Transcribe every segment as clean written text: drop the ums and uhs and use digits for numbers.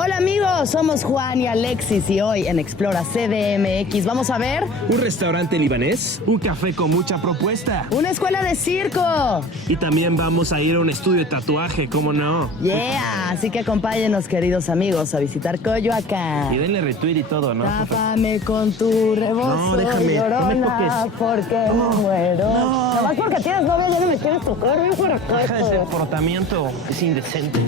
Hola amigos, somos Juan y Alexis y hoy en Explora CDMX vamos a ver un restaurante libanés, un café con mucha propuesta, una escuela de circo y también vamos a ir a un estudio de tatuaje, ¿cómo no? Yeah, así que acompáñenos queridos amigos a visitar Coyoacán. Y denle retweet y todo, ¿no? Tápame con tu rebozo, no, déjame, llorona, porque me muero. No. Nomás porque tienes novia ya no me quieres tocar, ven por acá. Deja ese comportamiento, es indecente.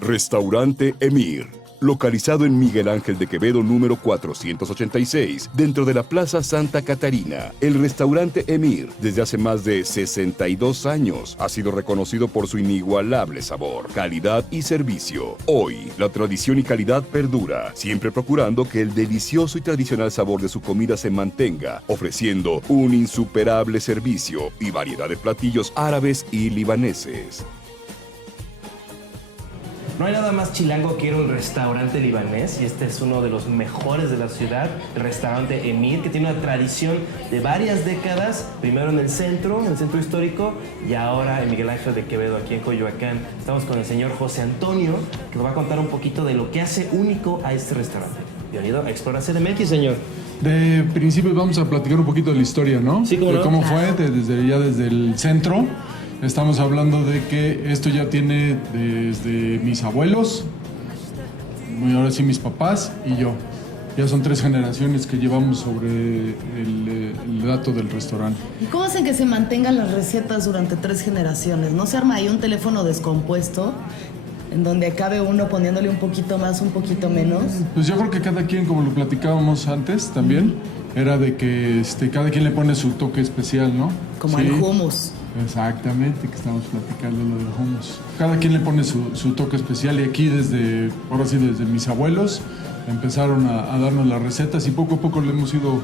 Restaurante Emir, localizado en Miguel Ángel de Quevedo número 486, dentro de la Plaza Santa Catarina. El restaurante Emir, desde hace más de 62 años, ha sido reconocido por su inigualable sabor, calidad y servicio. Hoy, la tradición y calidad perdura, siempre procurando que el delicioso y tradicional sabor de su comida se mantenga, ofreciendo un insuperable servicio y variedad de platillos árabes y libaneses. No hay nada más chilango que ir a un restaurante libanés y este es uno de los mejores de la ciudad, el restaurante Emir, que tiene una tradición de varias décadas, primero en el centro histórico y ahora en Miguel Ángel de Quevedo, aquí en Coyoacán. Estamos con el señor José Antonio, que nos va a contar un poquito de lo que hace único a este restaurante. Bienvenido a Explora CDMX, señor. De principio vamos a platicar un poquito de la historia, ¿no? Sí, ¿cómo no? De cómo fue, desde el centro. Estamos hablando de que esto ya tiene desde mis abuelos, ahora sí mis papás y yo. Ya son 3 generaciones que llevamos sobre el dato del restaurante. ¿Y cómo hacen que se mantengan las recetas durante 3 generaciones? ¿No se arma ahí un teléfono descompuesto en donde acabe uno poniéndole un poquito más, un poquito menos? Pues yo creo que cada quien, como lo platicábamos antes también, era de que cada quien le pone su toque especial, ¿no? Como sí. el hummus. Exactamente, que estamos platicando lo del hummus. Cada quien le pone su toque especial y aquí desde mis abuelos empezaron a darnos las recetas y poco a poco le hemos ido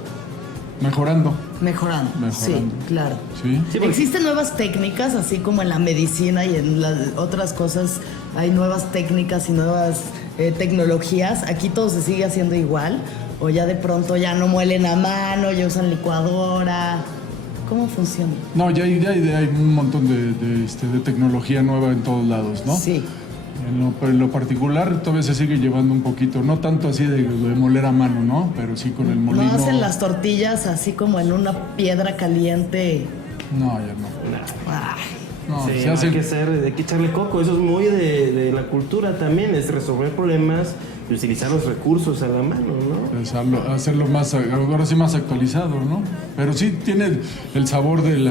mejorando. Mejorando. Sí, claro. ¿Sí? Sí, porque... ¿Existen nuevas técnicas, así como en la medicina y en las otras cosas hay nuevas técnicas y nuevas tecnologías? ¿Aquí todo se sigue haciendo igual? ¿O ya de pronto ya no muelen a mano, ya usan licuadora? ¿Cómo funciona? No, ya hay un montón de tecnología nueva en todos lados, ¿no? Sí. En lo particular todavía se sigue llevando un poquito, no tanto así de moler a mano, ¿no? Pero sí con el molino. ¿No hacen las tortillas así como en una piedra caliente? No, ya no. Ay. No, sí, se hacen... hay que echarle coco, eso es muy de la cultura también, es resolver problemas y utilizar los recursos a la mano, ¿no? Hacerlo más, ahora sí más actualizado, ¿no? Pero sí tiene el sabor del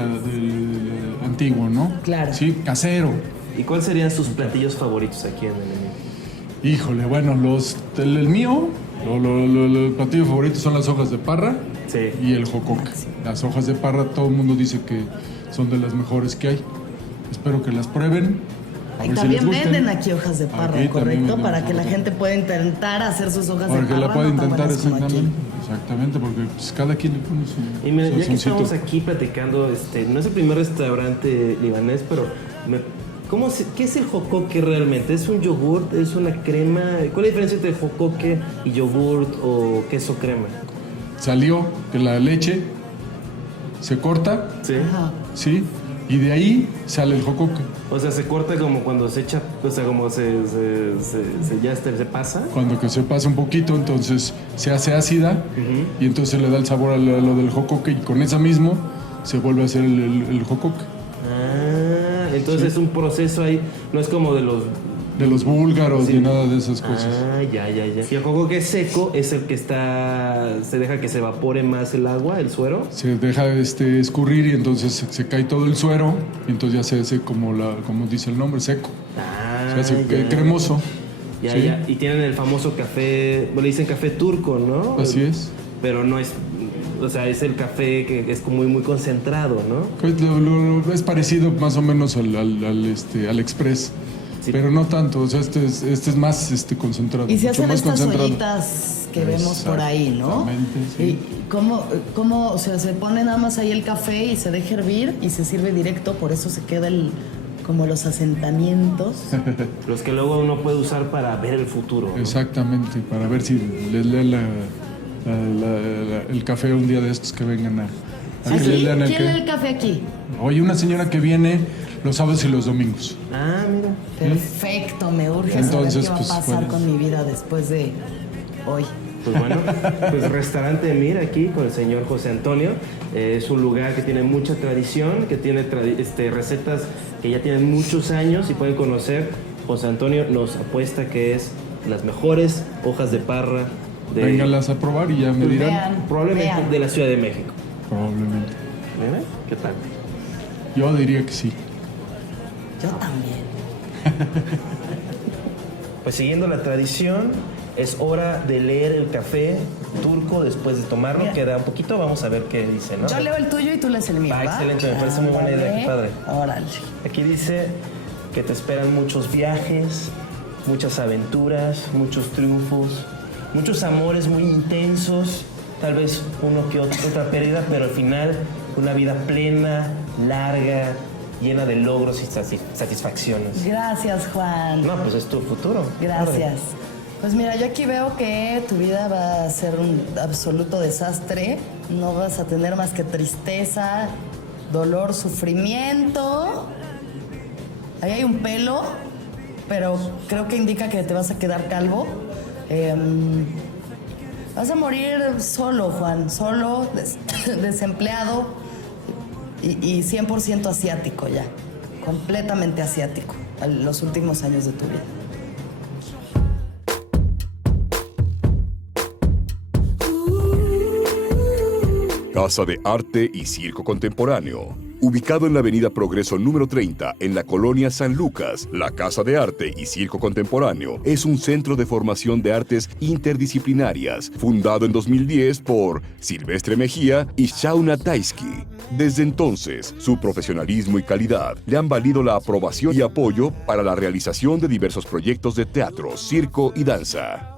antiguo, ¿no? Claro. Sí, casero. ¿Y cuáles serían sus platillos favoritos aquí en el menú? Híjole, bueno, el mío, el platillo favorito son las hojas de parra y el jocoque. Las hojas de parra todo el mundo dice que son de las mejores que hay. Espero que las prueben. Y también venden aquí hojas de parra, aquí ¿correcto? Para que la gente pueda intentar hacer sus hojas de parra. Para que la pueda intentar, exactamente. Exactamente, porque pues, cada quien le pone su... Y mira, ya que sazoncito. estamos aquí platicando, no es el primer restaurante libanés, pero ¿qué es el jocoque realmente? ¿Es un yogurt? ¿Es una crema? ¿Cuál es la diferencia entre jocoque y yogurt o queso crema? Salió que la leche se corta, Sí. Ajá. ¿sí? Y de ahí sale el jocoque. O sea, se corta como cuando se echa, o sea, como se pasa. Cuando que se pasa un poquito, entonces se hace ácida y entonces le da el sabor a lo del jocoque y con esa mismo se vuelve a hacer el jocoque. Ah, entonces es un proceso ahí, no es como de los búlgaros sí. ni nada de esas cosas. Ah, ya. Y el jocoque seco es el que se deja que se evapore más el agua, el suero. Se deja escurrir y entonces se cae todo el suero y entonces ya se hace como dice el nombre, seco. Ah, Se hace ya. cremoso. Ya, ¿sí? ya. Y tienen el famoso café, bueno, le dicen café turco, ¿no? Así es. Pero no es, o sea, es el café que es como muy concentrado, ¿no? Pues es parecido más o menos al express. Sí. Pero no tanto, o sea, este es más concentrado. Y se mucho hacen más estas concentrado. ollitas que vemos por ahí, ¿no? Exactamente, sí. ¿Y cómo, o sea, se pone nada más ahí el café y se deja hervir y se sirve directo, por eso se queda como los asentamientos? Los que luego uno puede usar para ver el futuro, ¿no? Exactamente, para ver si les lee el café un día de estos que vengan a que les lean el ¿Quién lee qué. el café aquí? Oye, una señora que viene los sábados y los domingos. Ah, mira. Perfecto, me urge Entonces, saber qué va a pues, pasar bueno. con mi vida después de hoy. Pues bueno, pues Restaurante Emir aquí con el señor José Antonio. Es un lugar que tiene mucha tradición, que tiene recetas que ya tienen muchos años y pueden conocer. José Antonio nos apuesta que es las mejores hojas de parra de, Véngalas a probar y ya me dirán. Vean, probablemente vean. de la Ciudad de México. Probablemente. ¿Mira? ¿Qué tal? Yo diría que sí. Yo también. Pues siguiendo la tradición, es hora de leer el café turco después de tomarlo. Mira. Queda un poquito, vamos a ver qué dice, ¿no? Yo leo el tuyo y tú lees el mío, Ah, ¿va? excelente, me parece muy buena idea, qué padre. Órale. Aquí dice que te esperan muchos viajes, muchas aventuras, muchos triunfos, muchos amores muy intensos, tal vez uno que otra pérdida, pero al final una vida plena, larga, llena de logros y satisfacciones. Gracias, Juan. No, pues es tu futuro. Gracias. Pues mira, yo aquí veo que tu vida va a ser un absoluto desastre. No vas a tener más que tristeza, dolor, sufrimiento. Ahí hay un pelo, pero creo que indica que te vas a quedar calvo. Vas a morir solo, Juan, solo, desempleado y 100% asiático ya. Completamente asiático, los últimos años de tu vida. Casa de Arte y Circo Contemporáneo. Ubicado en la avenida Progreso número 30, en la colonia San Lucas, la Casa de Arte y Circo Contemporáneo es un centro de formación de artes interdisciplinarias, fundado en 2010 por Silvestre Mejía y Shauna Taisky. Desde entonces, su profesionalismo y calidad le han valido la aprobación y apoyo para la realización de diversos proyectos de teatro, circo y danza.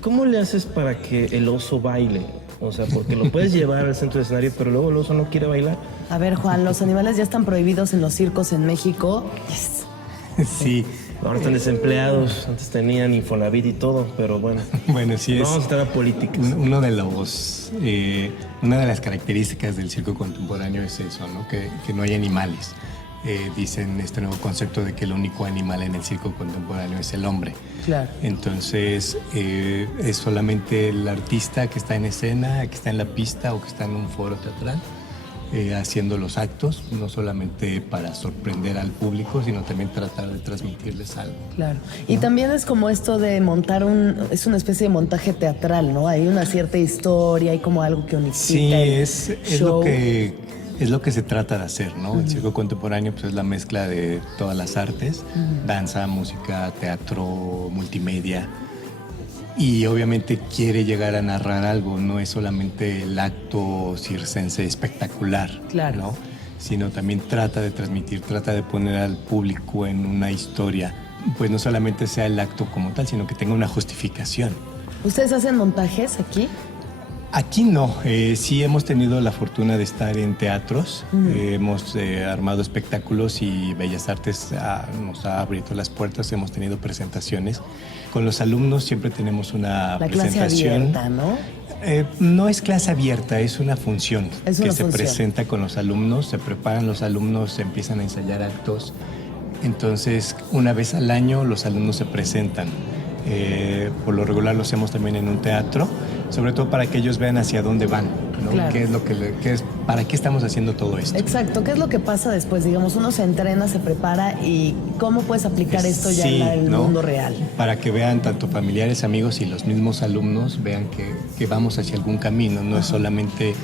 ¿Cómo le haces para que el oso baile? O sea, porque lo puedes llevar al centro de escenario, pero luego el oso no quiere bailar. A ver, Juan, los animales ya están prohibidos en los circos en México. Sí, Ahora están desempleados, antes tenían Infonavit y todo, pero bueno. bueno, sí No es vamos a estar a políticas. una de las características del circo contemporáneo es eso, ¿no? Que no hay animales. Dicen este nuevo concepto de que el único animal en el circo contemporáneo es el hombre. Claro. Entonces, es solamente el artista que está en escena, que está en la pista o que está en un foro teatral, haciendo los actos, no solamente para sorprender al público, sino también tratar de transmitirles algo. Claro. Y también es como esto de montar es una especie de montaje teatral, ¿no? Hay una cierta historia, hay como algo que unifica. Sí, el es show. lo que se trata de hacer, ¿no? El circo contemporáneo pues, es la mezcla de todas las artes, danza, música, teatro, multimedia. Y obviamente quiere llegar a narrar algo, no es solamente el acto circense espectacular, Claro. ¿no? Sino también trata de transmitir, trata de poner al público en una historia. Pues no solamente sea el acto como tal, sino que tenga una justificación. ¿Ustedes hacen montajes aquí? Aquí no, sí hemos tenido la fortuna de estar en teatros, hemos armado espectáculos y Bellas Artes nos ha abierto las puertas, hemos tenido presentaciones. Con los alumnos siempre tenemos una La clase presentación. abierta, ¿no? No es clase abierta, es una función Es una que se función. presenta con los alumnos, se preparan los alumnos, se empiezan a ensayar actos. Entonces, una vez al año los alumnos se presentan. Por lo regular lo hacemos también en un teatro, sobre todo para que ellos vean hacia dónde van, ¿no? Claro. ¿Para qué estamos haciendo todo esto? Exacto. ¿Qué es lo que pasa después? Digamos, uno se entrena, se prepara y ¿cómo puedes aplicar esto ya Sí, en el ¿no? mundo real? Para que vean tanto familiares, amigos y los mismos alumnos vean que vamos hacia algún camino, no es solamente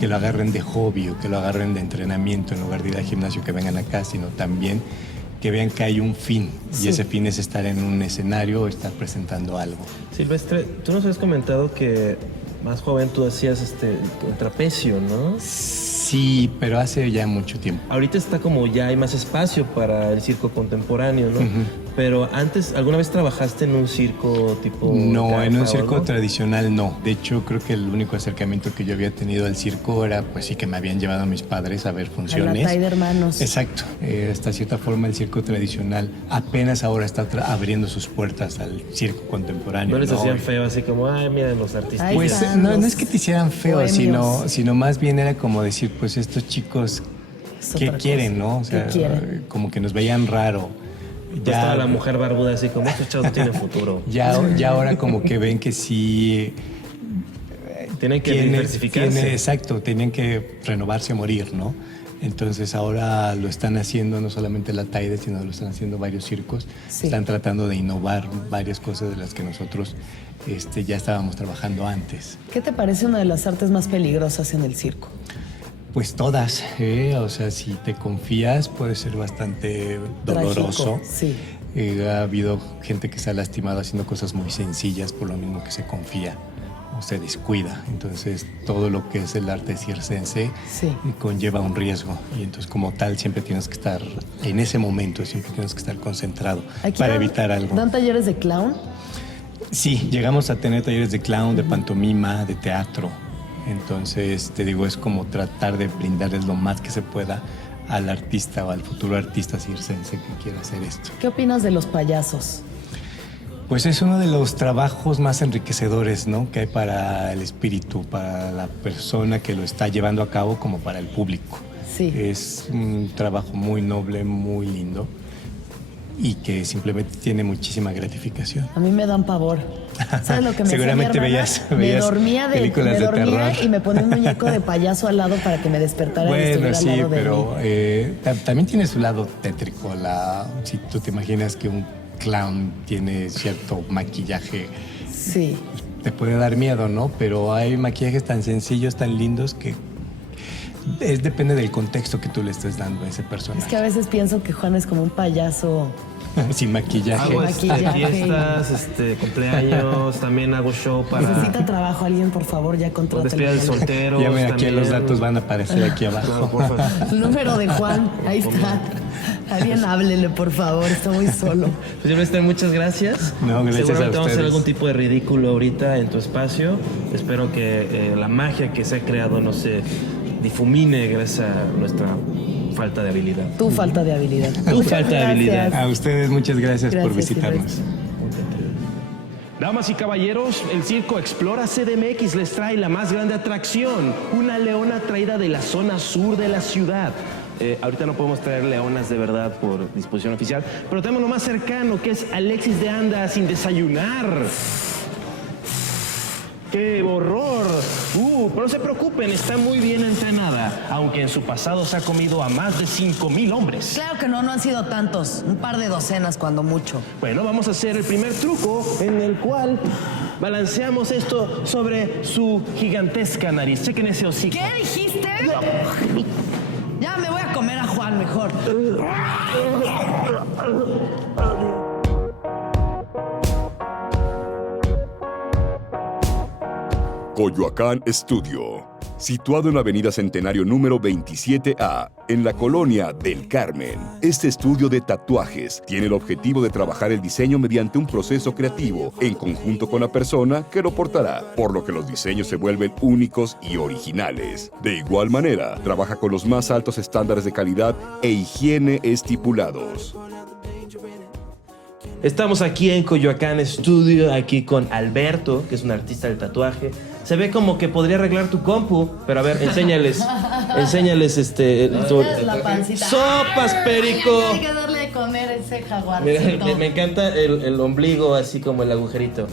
que lo agarren de hobby o que lo agarren de entrenamiento en lugar de ir al gimnasio, que vengan acá, sino también que vean que hay un fin Sí. y ese fin es estar en un escenario o estar presentando algo. Silvestre, tú nos habías comentado que más joven tú hacías un trapecio, ¿no? Sí, pero hace ya mucho tiempo. Ahorita está como ya hay más espacio para el circo contemporáneo, ¿no? Pero antes, ¿alguna vez trabajaste en un circo tipo... No, Cafa en un o circo algo? tradicional no. De hecho, creo que el único acercamiento que yo había tenido al circo era, pues sí, que me habían llevado mis padres a ver funciones. Tide Hermanos. Exacto. Hasta cierta forma el circo tradicional apenas ahora está abriendo sus puertas al circo contemporáneo. ¿No les hacían feo así como, ay, miren los artistas? Ahí Pues están no los es que te hicieran feo, bohemios. sino más bien era como decir, pues estos chicos, Es ¿qué otra quieren, cosa. no? O sea, ¿Qué quieren? como que nos veían raro. Pues estaba la mujer barbuda así como, estos chavos no tienen futuro. Ya ahora como que ven que sí Tienen que diversificarse. exacto, tenían que renovarse o morir, ¿no? Entonces ahora lo están haciendo no solamente la Taide, sino lo están haciendo varios circos. Sí. Están tratando de innovar varias cosas de las que nosotros ya estábamos trabajando antes. ¿Qué te parece una de las artes más peligrosas en el circo? Pues todas, o sea, si te confías puede ser bastante doloroso. Trágico, sí. Ha habido gente que se ha lastimado haciendo cosas muy sencillas por lo mismo que se confía o se descuida. Entonces, todo lo que es el arte circense Sí. conlleva un riesgo. Y entonces, como tal, siempre tienes que estar, en ese momento, siempre tienes que estar concentrado Aquí para dan- evitar algo. ¿Dan talleres de clown? Sí, llegamos a tener talleres de clown, de pantomima, de teatro. Entonces, te digo, es como tratar de brindarles lo más que se pueda al artista o al futuro artista circense que quiera hacer esto. ¿Qué opinas de los payasos? Pues es uno de los trabajos más enriquecedores, ¿no? Que hay para el espíritu, para la persona que lo está llevando a cabo, como para el público. Sí. Es un trabajo muy noble, muy lindo y que simplemente tiene muchísima gratificación. A mí me dan pavor. ¿Sabes lo que me Seguramente hacía mi hermana? veías me dormía películas me de dormía terror. y me ponía un muñeco de payaso al lado para que me despertara y Bueno, estuviera sí, al lado de pero mí. también tiene su lado tétrico. Si tú te imaginas que un clown tiene cierto maquillaje, Sí. te puede dar miedo, ¿no? Pero hay maquillajes tan sencillos, tan lindos que depende del contexto que tú le estés dando a ese Es personaje. que a veces pienso que Juan es como un payaso. Sin maquillaje. Hago maquillaje. fiestas, cumpleaños, también hago show para Necesita trabajo alguien, por favor, ya contrátelo. despedidas de solteros. Ya ven, aquí también. los datos van a aparecer aquí abajo. Claro, por favor. El número de Juan, ahí está. Alguien háblele, por favor, está muy solo. Pues Silvestre, muchas gracias. No, gracias Seguramente a vamos a hacer ustedes. algún tipo de ridículo ahorita en tu espacio. Espero que la magia que se ha creado no se difumine gracias a nuestra falta de habilidad. Tu falta de habilidad. Tu Muchas falta de habilidad. gracias. A ustedes muchas gracias por Gracias, visitarnos. Silvestre. Damas y caballeros, el Circo Explora CDMX les trae la más grande atracción, una leona traída de la zona sur de la ciudad. Ahorita no podemos traer leonas de verdad por disposición oficial, pero tenemos lo más cercano, que es Alexis de Anda sin desayunar. ¡Qué horror! Pero no se preocupen, está muy bien entrenada, aunque en su pasado se ha comido a más de 5,000 hombres. Claro que no han sido tantos. Un par de docenas, cuando mucho. Bueno, vamos a hacer el primer truco en el cual balanceamos esto sobre su gigantesca nariz. Chequen ese hocico. ¿Qué dijiste? Ya me voy a comer a Juan mejor. Coyoacán Studio, situado en la Avenida Centenario número 27A, en la colonia del Carmen. Este estudio de tatuajes tiene el objetivo de trabajar el diseño mediante un proceso creativo en conjunto con la persona que lo portará, por lo que los diseños se vuelven únicos y originales. De igual manera, trabaja con los más altos estándares de calidad e higiene estipulados. Estamos aquí en Coyoacán Studio, aquí con Alberto, que es un artista del tatuaje. Se ve como que podría arreglar tu compu, pero a ver, enséñales La pancita. ¡Sopas, perico! Hay que darle de comer ese Mira, jaguarcito. me encanta el ombligo, así como el agujerito.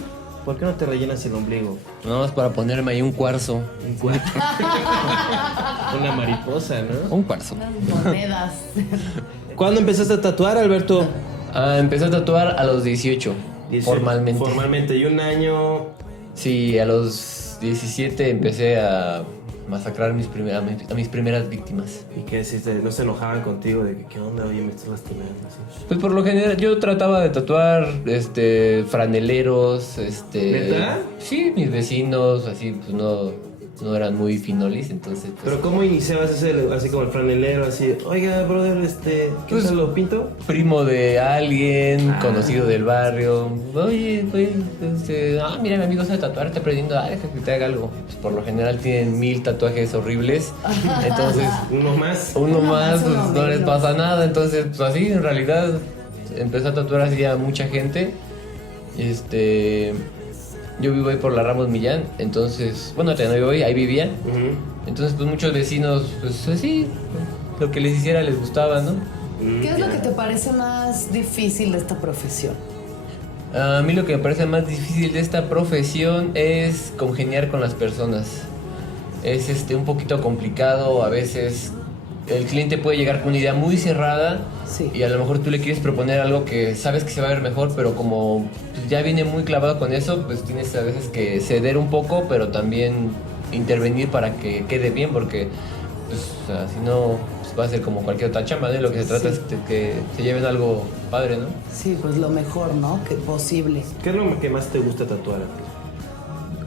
¿Por qué no te rellenas el ombligo? Nada más para ponerme ahí un cuarzo. Una mariposa, ¿no? Un cuarzo. Unas monedas. ¿Cuándo empezaste a tatuar, Alberto? Empecé a tatuar a los 18, formalmente. Formalmente, y un año... Sí, a los 17 empecé a masacrar a mis primeras víctimas. ¿Y qué hiciste? ¿No se enojaban contigo de que qué onda? Oye, me estás lastimando. Así. Pues por lo general yo trataba de tatuar franeleros, ¿Neta? Sí, mis vecinos, así, pues no no eran muy finolis, entonces... pues, Pero ¿cómo iniciabas ese, así como el franelero, así, oiga, brother, ¿qué Pues, tal lo pinto? primo de alguien, conocido del barrio. Oye, pues, mira, mi amigo sabe tatuar, está aprendiendo, deja que te haga algo. Pues, por lo general tienen 1000 tatuajes horribles, entonces Uno más. uno más, pues, uno no les menos. pasa nada. Entonces, pues así, en realidad, empezó a tatuar así a mucha gente. Yo vivo ahí por la Ramos Millán, entonces, bueno, no vivo ahí vivía. Ujú. Entonces, pues muchos vecinos, pues así, lo que les hiciera les gustaba, ¿no? ¿Qué es lo que te parece más difícil de esta profesión? A mí lo que me parece más difícil de esta profesión es congeniar con las personas. Es un poquito complicado, a veces el cliente puede llegar con una idea muy cerrada Sí. y a lo mejor tú le quieres proponer algo que sabes que se va a ver mejor, pero como pues, ya viene muy clavado con eso, pues tienes a veces que ceder un poco, pero también intervenir para que quede bien, porque pues, o sea, si no pues, va a ser como cualquier otra chamba, ¿no? Lo que se trata es de que se lleven algo padre, ¿no? Sí, pues lo mejor, ¿no? Que posible. ¿Qué es lo que más te gusta tatuar?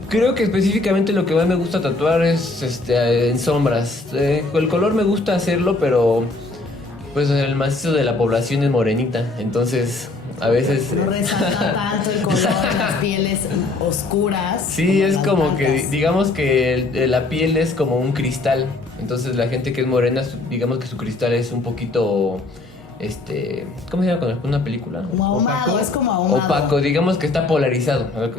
Creo que específicamente lo que más me gusta tatuar es en sombras. El color me gusta hacerlo, pero pues el macizo de la población es morenita, entonces a veces... No resalta tanto el color, las pieles oscuras. Sí, es las como que blancas. digamos que la piel es como un cristal, entonces la gente que es morena, digamos que su cristal es un poquito... ¿cómo se llama cuando una película? Como ahumado, es como ahumado. Opaco, digamos que está polarizado. A ver,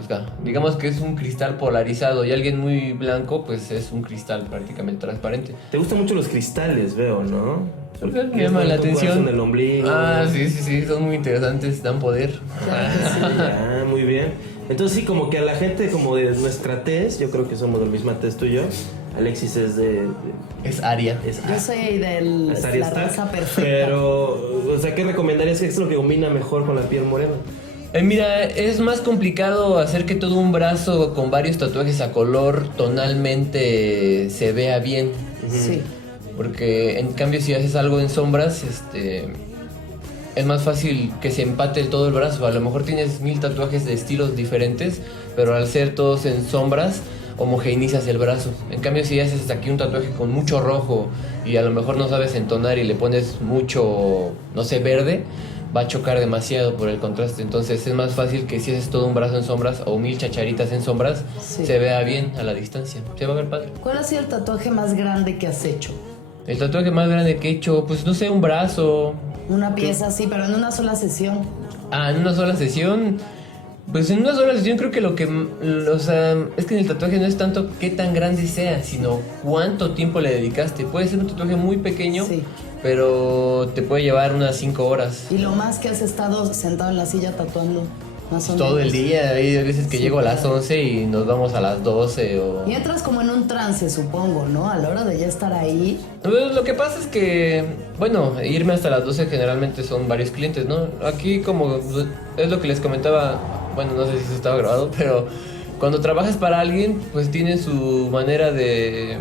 digamos que es un cristal polarizado y alguien muy blanco, pues es un cristal prácticamente transparente. Te gustan mucho los cristales, veo, ¿no? Me llama la atención. En el ombligo. Sí, son muy interesantes, dan poder. Ya, muy bien. Entonces sí, como que a la gente como de nuestra tez, yo creo que somos de la misma tez tú y yo. Alexis es Es Aria. Yo soy de la raza perfecta. Pero, o sea, ¿qué recomendarías? ¿Qué es lo que combina mejor con la piel morena? Mira, es más complicado hacer que todo un brazo con varios tatuajes a color tonalmente se vea bien. Sí. Porque en cambio si haces algo en sombras, es más fácil que se empate todo el brazo. A lo mejor tienes 1000 tatuajes de estilos diferentes, pero al ser todos en sombras, homogeneizas el brazo. En cambio si haces aquí un tatuaje con mucho rojo y a lo mejor no sabes entonar y le pones mucho, no sé, verde, va a chocar demasiado por el contraste. Entonces es más fácil que si haces todo un brazo en sombras o 1000 chacharitas en sombras, Sí. se vea bien a la distancia. Se va a ver padre. ¿Cuál ha sido el tatuaje más grande que has hecho? El tatuaje más grande que he hecho, pues no sé, un brazo. Una pieza así, pero en una sola sesión. En una sola sesión. Pues en una sola sesión creo que o sea, es que en el tatuaje no es tanto qué tan grande sea, sino cuánto tiempo le dedicaste. Puede ser un tatuaje muy pequeño, Sí. pero te puede llevar unas 5 horas. Y lo más que has estado sentado en la silla tatuando, más o menos. Todo el día, hay veces que Sí, llego a las claro. 11 y nos vamos a las 12 o... Y entras como en un trance, supongo, ¿no? A la hora de ya estar ahí. Pues, lo que pasa es que, bueno, irme hasta las 12 generalmente son varios clientes, ¿no? Aquí como es lo que les comentaba, bueno, no sé si eso estaba grabado, pero cuando trabajas para alguien, pues tiene su manera de...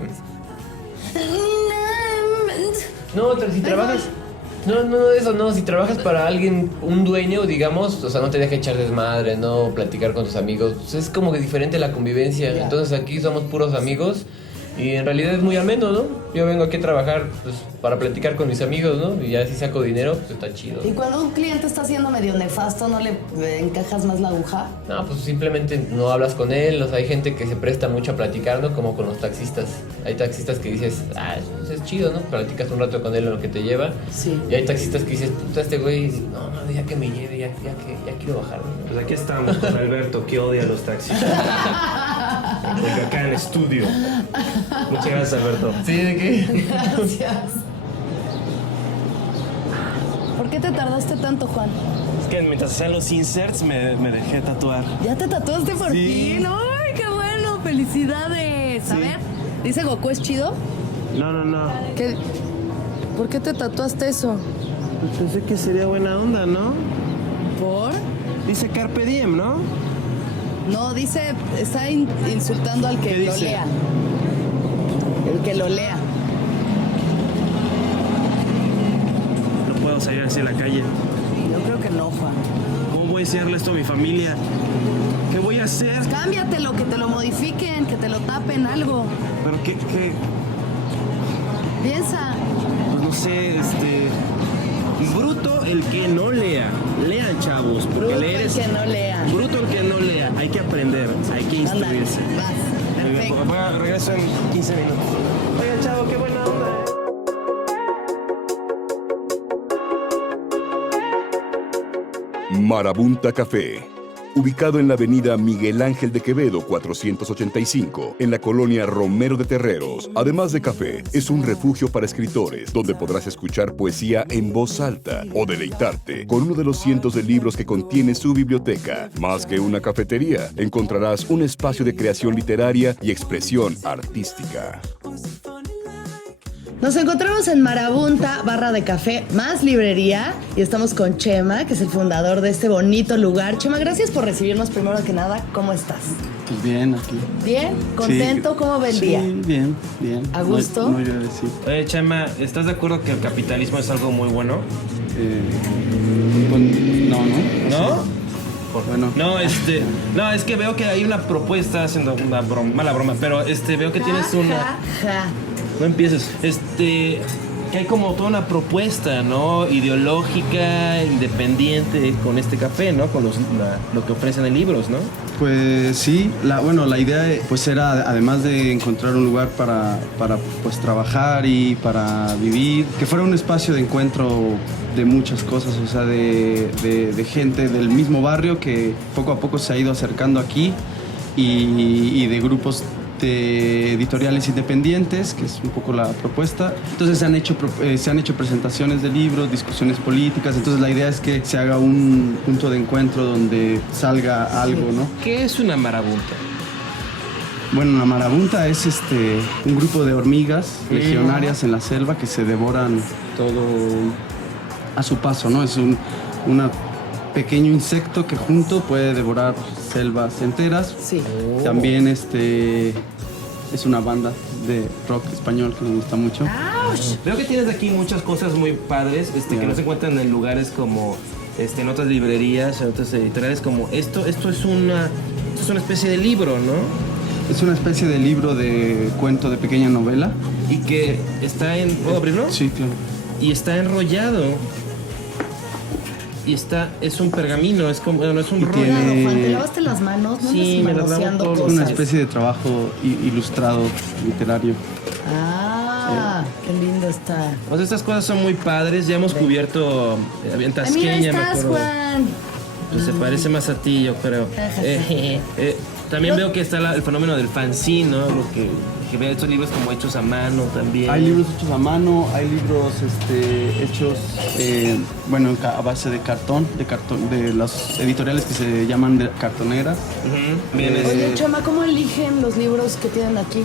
No, si trabajas... No, eso no, si trabajas para alguien, un dueño, digamos, o sea, no te deja echar desmadre, no platicar con tus amigos, pues es como que diferente la convivencia, Ya. entonces aquí somos puros amigos y en realidad es muy ameno, ¿no? Yo vengo aquí a trabajar pues, para platicar con mis amigos, ¿no? Y ya si saco dinero, pues está chido. Y cuando un cliente está siendo medio nefasto, ¿no le encajas más la aguja? No, pues simplemente no hablas con él, o sea, hay gente que se presta mucho a platicar, ¿no? Como con los taxistas. Hay taxistas que dices, pues es chido, ¿no? Platicas un rato con él en lo que te lleva. Sí. Y hay taxistas que dices, puta, este güey, no, ya que me lleve, ya quiero bajarme, ¿no? Pues aquí estamos con Alberto, que odia a los taxistas. Porque acá en estudio. Muchas gracias, Alberto. Sí, ¿de qué? Gracias. ¿Por qué te tardaste tanto, Juan? Es que mientras hacían los inserts me dejé tatuar. ¿Ya te tatuaste por Sí. fin? ¡Ay, qué bueno! ¡Felicidades! A ver, ¿dice Goku es chido? No. ¿Qué? ¿Por qué te tatuaste eso? Pues pensé que sería buena onda, ¿no? ¿Por? Dice Carpe Diem, ¿no? No, dice, está insultando al que ¿Qué lo dice? lea. El que lo lea. No puedo salir así a la calle. Yo creo que no, Juan. ¿Cómo voy a decirle esto a mi familia? ¿Qué voy a hacer? Cámbiatelo, que te lo modifiquen, que te lo tapen, algo. ¿Pero qué? Piensa. Pues no sé, Bruto el que no lea. Lean, chavos, porque Bruto leer el es... que no lea. Bruto el que no lea. Hay que aprender, hay que Ándale, instruirse. vas. Perfecto. Voy a regreso en 15 minutos. Oigan, chavo, qué buena onda. Marabunta Café, ubicado en la avenida Miguel Ángel de Quevedo 485, en la colonia Romero de Terreros. Además de café, es un refugio para escritores, donde podrás escuchar poesía en voz alta o deleitarte con uno de los cientos de libros que contiene su biblioteca. Más que una cafetería, encontrarás un espacio de creación literaria y expresión artística. Nos encontramos en Marabunta, barra de café más librería, y estamos con Chema, que es el fundador de este bonito lugar. Chema, gracias por recibirnos primero que nada. ¿Cómo estás? Pues bien, aquí. ¿Bien? ¿Contento? Sí. ¿Cómo va el día? Sí, bien, bien. ¿A gusto? No llueve, sí. Oye, Chema, ¿estás de acuerdo que el capitalismo es algo muy bueno? Pues, no. ¿No? Bueno. No, es que veo que hay una propuesta, haciendo una mala broma, pero veo que tienes una... Ja. No empieces. Que hay como toda una propuesta, ¿no? Ideológica, independiente con este café, ¿no? Con lo que ofrecen en libros, ¿no? Pues sí, la idea pues era, además de encontrar un lugar para pues trabajar y para vivir, que fuera un espacio de encuentro de muchas cosas, o sea, de gente del mismo barrio que poco a poco se ha ido acercando aquí y de grupos de editoriales independientes, que es un poco la propuesta. Entonces se han hecho presentaciones de libros, discusiones políticas, entonces la idea es que se haga un punto de encuentro donde salga algo, ¿no? ¿Qué es una marabunta? Bueno, una marabunta es un grupo de hormigas legionarias en la selva que se devoran todo a su paso, ¿no? Es un pequeño insecto que junto puede devorar selvas enteras. Sí. También es una banda de rock español que me gusta mucho. Veo que tienes aquí muchas cosas muy padres, que no se encuentran en lugares como en otras librerías, en otras editoriales, como esto es una especie de libro, ¿no? Es una especie de libro de cuento de pequeña novela. Y que está en... ¿Puedo abrirlo? Sí, claro. Y está enrollado. Y es un pergamino, es como, no es un rollo. tiene- Juan, ¿te lavaste las manos? No Sí, andes me las lavo manoseando todo. Es cosas. una especie de trabajo ilustrado, literario. Qué lindo está. Pues estas cosas son muy padres, ya hemos cubierto en Mira, Tasqueña, me estás, acuerdo. Juan. Pues se parece más a ti, yo creo. También veo que está el fenómeno del fanzine, ¿no? Lo que veo estos libros como hechos a mano también. Hay libros hechos a mano, hay libros hechos a base de cartón, de las editoriales que se llaman de cartoneras. Ujú. Bien, Oye, Chema, ¿cómo eligen los libros que tienen aquí?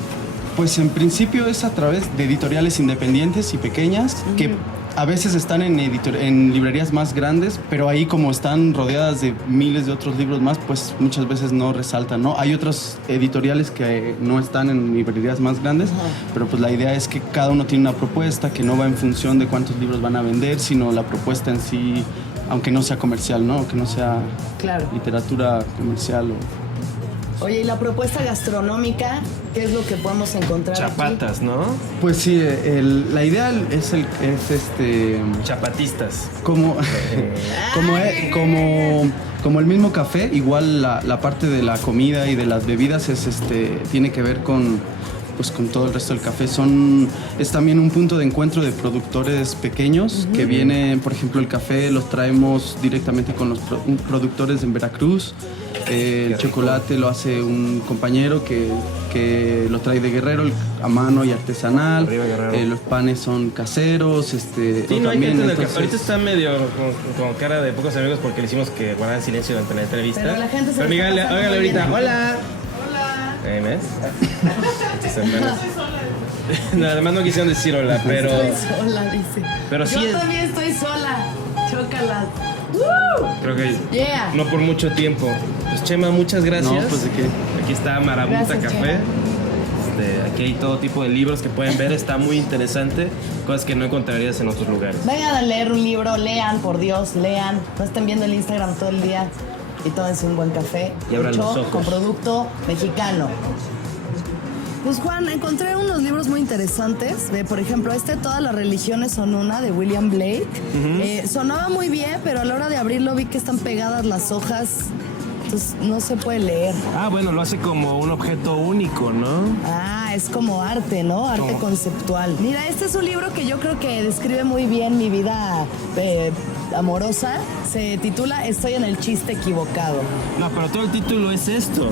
Pues en principio es a través de editoriales independientes y pequeñas que a veces están en librerías más grandes, pero ahí como están rodeadas de miles de otros libros más, pues muchas veces no resaltan, ¿no? Hay otras editoriales que no están en librerías más grandes, pero pues la idea es que cada uno tiene una propuesta que no va en función de cuántos libros van a vender, sino la propuesta en sí, aunque no sea comercial, ¿no? Aunque no sea Claro. literatura comercial Oye, ¿y la propuesta gastronómica? ¿Qué es lo que podemos encontrar chapatas, ¿no? Pues sí, la idea es Chapatistas. como el mismo café, igual la parte de la comida y de las bebidas tiene que ver con todo el resto del café. Es también un punto de encuentro de productores pequeños que vienen, por ejemplo, el café los traemos directamente con los productores en Veracruz. El chocolate lo hace un compañero que lo trae de Guerrero a mano y artesanal. Arriba, Guerrero. Los panes son caseros. Sí, no hay también, gente en el entonces- café. Ahorita está medio con cara de pocos amigos porque le hicimos que guardaran silencio durante la entrevista. Pero la gente se Pero lo está dígale, pasando óigale muy bien ahorita, aquí. hola. Hola. ¿Ves? Tus hermanos. No, además no quisieron decir hola, pero... Estoy sola, dice. Pero sí Yo es- también estoy sola. Chócalas. Creo que Yeah. no por mucho tiempo. Pues Chema, muchas gracias. No, pues de qué. Aquí está Marabunta Gracias, Café. Chema. Aquí hay todo tipo de libros que pueden ver. Está muy interesante. Cosas que no encontrarías en otros lugares. Vayan a leer un libro, lean, por Dios, lean. No estén viendo el Instagram todo el día. y tómense un buen café Y abran hecho los ojos. con producto mexicano. Pues Juan, encontré unos libros muy interesantes. Por ejemplo, Todas las religiones son una, de William Blake. Sonaba muy bien, pero a la hora de abrirlo vi que están pegadas las hojas. Entonces no se puede leer. Ah, bueno, lo hace como un objeto único, ¿no? Ah, es como arte, ¿no? Arte Como- conceptual. Mira, este es un libro que yo creo que describe muy bien mi vida amorosa. Se titula Estoy en el chiste equivocado. No, pero todo el título es esto.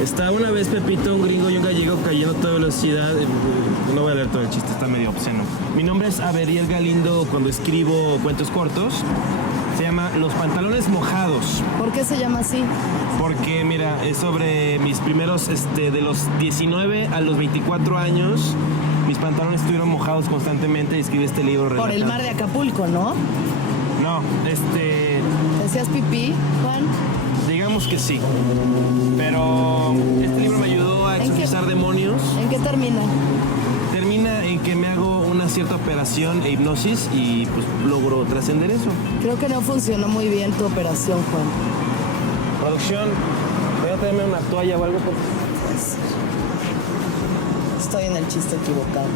Está una vez Pepito, un gringo y un gallego cayendo a toda velocidad. No voy a leer todo el chiste, está medio obsceno. Mi nombre es Averiel Galindo cuando escribo cuentos cortos. Se llama Los pantalones mojados. ¿Por qué se llama así? Porque, mira, es sobre mis primeros, de los 19 a los 24 años, mis pantalones estuvieron mojados constantemente y escribí este libro. Por el relatando- mar de Acapulco, ¿no? No, ¿Te hacías pipí, Juan? digamos que sí. Pero este libro me ayudó a ¿En qué? exorcizar demonios. ¿En qué termina? Termina en que me hago una cierta operación e hipnosis y pues logro trascender eso. Creo que no funcionó muy bien tu operación, Juan. Producción, voy a traerme una toalla o algo. Estoy en el chiste equivocado.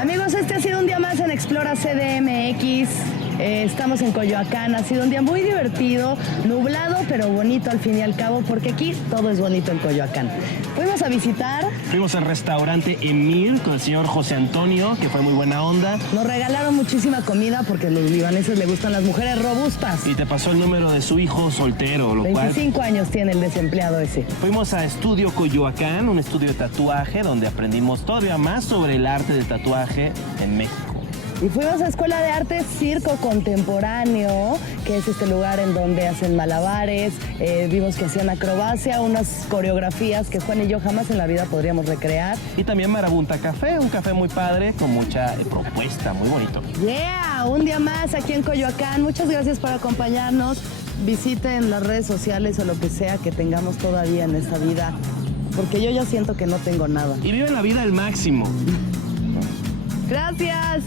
Amigos, este ha sido un día más en Explora CDMX. Estamos en Coyoacán. Ha sido un día muy divertido, nublado, pero bonito al fin y al cabo, porque aquí todo es bonito en Coyoacán. Fuimos a visitar, Fuimos al restaurante Emir con el señor José Antonio, que fue muy buena onda. nos regalaron muchísima comida porque a los libaneses les gustan las mujeres robustas. Y te pasó el número de su hijo soltero, lo cual... 25 años tiene el desempleado ese. Fuimos a Estudio Coyoacán, un estudio de tatuaje, donde aprendimos todavía más sobre el arte del tatuaje en México. Y fuimos a Escuela de Arte Circo Contemporáneo, que es este lugar en donde hacen malabares. Vimos que hacían acrobacia, unas coreografías que Juan y yo jamás en la vida podríamos recrear. Y también Marabunta Café, un café muy padre, con mucha propuesta, muy bonito. ¡Yeah! Un día más aquí en Coyoacán. Muchas gracias por acompañarnos. Visiten las redes sociales o lo que sea que tengamos todavía en esta vida, porque yo ya siento que no tengo nada. Y viven la vida al máximo. ¡Gracias!